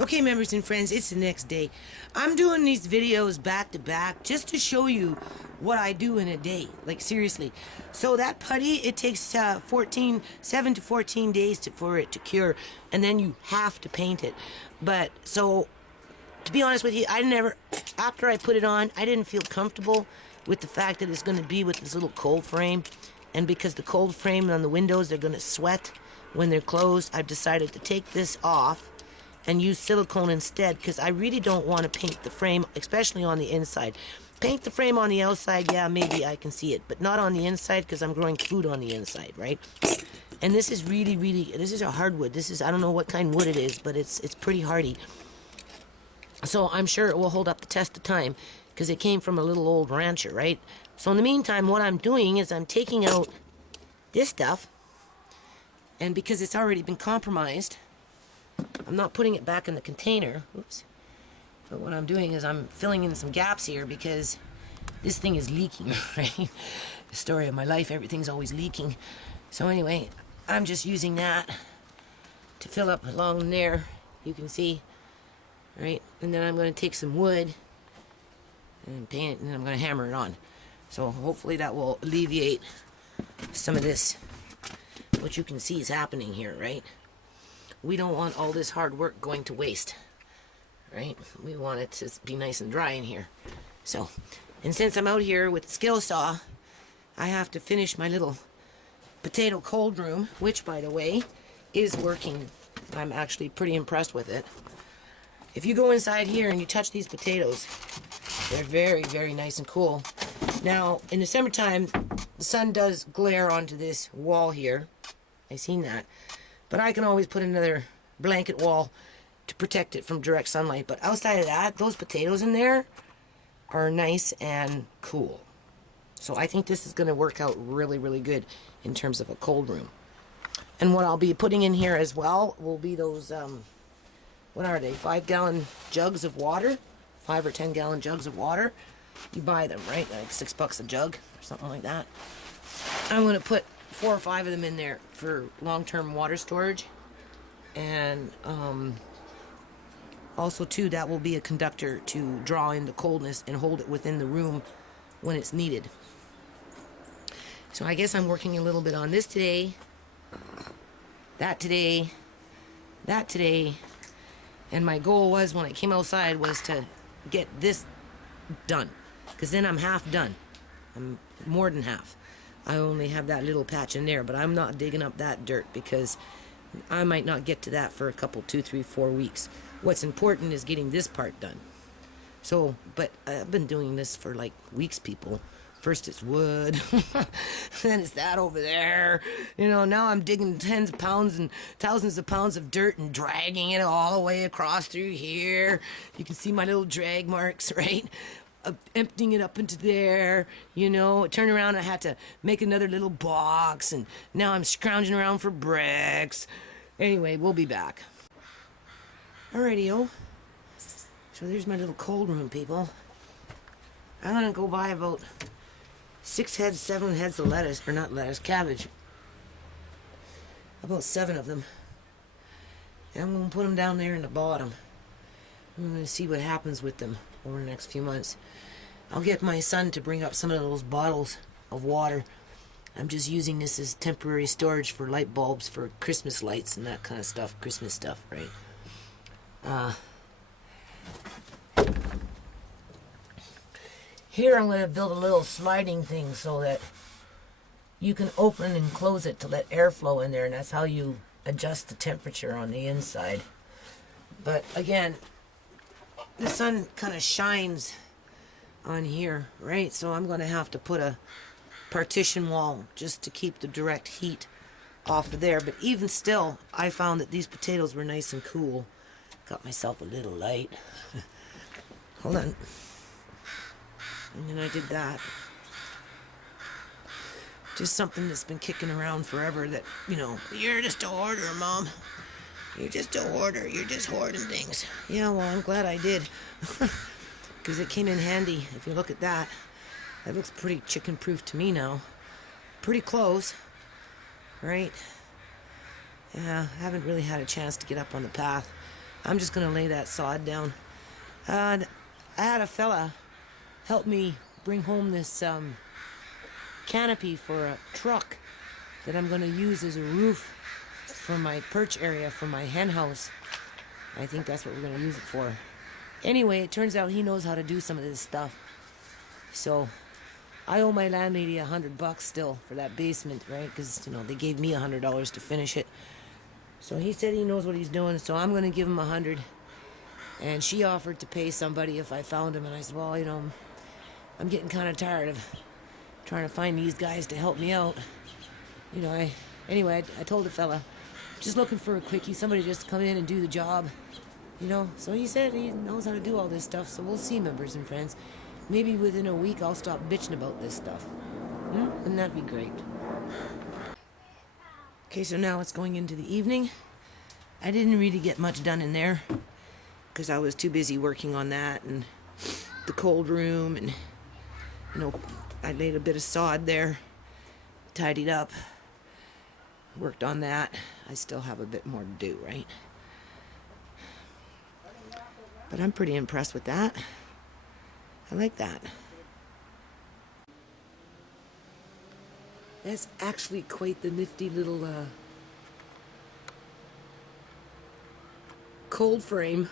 Okay, members and friends, it's the next day. I'm doing these videos back to back just to show you what I do in a day. Like, seriously. So that putty, it takes 7 to 14 days for it to cure. And then you have to paint it. But, so, to be honest with you, after I put it on, I didn't feel comfortable with the fact that it's going to be with this little cold frame. And because the cold frame on the windows, they're going to sweat when they're closed, I've decided to take this off and use silicone instead, because I really don't want to paint the frame, especially on the inside. Paint the frame on the outside, yeah, maybe I can see it, but not on the inside, because I'm growing food on the inside, right? And this is really, this is a hardwood. This is, I don't know what kind of wood it is, but it's pretty hardy. So I'm sure it will hold up the test of time, because it came from a little old rancher, right? So in the meantime, what I'm doing is I'm taking out this stuff, and because it's already been compromised, I'm not putting it back in the container. Oops. But what I'm doing is I'm filling in some gaps here because this thing is leaking, right? The story of my life, everything's always leaking. So anyway, I'm just using that to fill up along there. You can see, right? And then I'm going to take some wood and paint it, and then I'm going to hammer it on. So hopefully that will alleviate some of this, what you can see is happening here, right? We don't want all this hard work going to waste, right? We want it to be nice and dry in here. So, and since I'm out here with the skill saw, I have to finish my little potato cold room, which, by the way, is working. I'm actually pretty impressed with it. If you go inside here and you touch these potatoes, they're very, very nice and cool. Now, in the summertime, the sun does glare onto this wall here. I've seen that. But I can always put another blanket wall to protect it from direct sunlight. But outside of that, those potatoes in there are nice and cool. So I think this is going to work out really, really good in terms of a cold room. And what I'll be putting in here as well will be those, what are they, 5-gallon jugs of water? 5 or 10-gallon jugs of water. You buy them, right? Like $6 a jug or something like that. I'm going to put 4 or 5 of them in there for long-term water storage, and also too, that will be a conductor to draw in the coldness and hold it within the room when it's needed. So I guess I'm working a little bit on this today, that today, and my goal was, when I came outside, was to get this done, because then I'm half done. I'm more than half. I only have that little patch in there, but I'm not digging up that dirt because I might not get to that for a couple, 2, 3, 4 weeks. What's important is getting this part done. So, but I've been doing this for like weeks, people. First it's wood, then it's that over there. You know, now I'm digging tens of pounds and thousands of pounds of dirt and dragging it all the way across through here. You can see my little drag marks, right? Emptying it up into there, you know. Turn around, I had to make another little box, and now I'm scrounging around for bricks. Anyway, we'll be back. Alrighty-o. So there's my little cold room, people. I'm gonna go buy about 6 heads, 7 heads of lettuce, or not lettuce, cabbage. About 7 of them. And I'm gonna put them down there in the bottom. I'm gonna see what happens with them over the next few months. I'll get my son to bring up some of those bottles of water. I'm just using this as temporary storage for light bulbs for Christmas lights and that kind of stuff, Christmas stuff, right? Here I'm going to build a little sliding thing so that you can open and close it to let airflow in there, and that's how you adjust the temperature on the inside. But again, the sun kind of shines on here, right? So I'm going to have to put a partition wall just to keep the direct heat off of there. But even still, I found that these potatoes were nice and cool. Got myself a little light. Hold on. And then I did that. Just something that's been kicking around forever that, you know, you're just a hoarder, Mom. You're just a hoarder. You're just hoarding things. Yeah, well, I'm glad I did. Because it came in handy. If you look at that, that looks pretty chicken-proof to me now. Pretty close, right? Yeah, I haven't really had a chance to get up on the path. I'm just gonna lay that sod down. I had a fella help me bring home this canopy for a truck that I'm gonna use as a roof for my perch area for my hen house. I think that's what we're gonna use it for. Anyway, it turns out he knows how to do some of this stuff. So I owe my landlady $100 still for that basement, right? Because, you know, they gave me $100 to finish it. So he said he knows what he's doing, so I'm gonna give him 100. And she offered to pay somebody if I found him, and I said, well, you know, I'm getting kind of tired of trying to find these guys to help me out. You know, anyway, I told the fella, just looking for a quickie, somebody just to come in and do the job. You know, so he said he knows how to do all this stuff, so we'll see, members and friends. Maybe within a week I'll stop bitching about this stuff. Wouldn't that be great? Okay, so now it's going into the evening. I didn't really get much done in there because I was too busy working on that and the cold room, and, you know, I laid a bit of sod there, tidied up, worked on that. I still have a bit more to do, right? But I'm pretty impressed with that. I like that. That's actually quite the nifty little cold frame.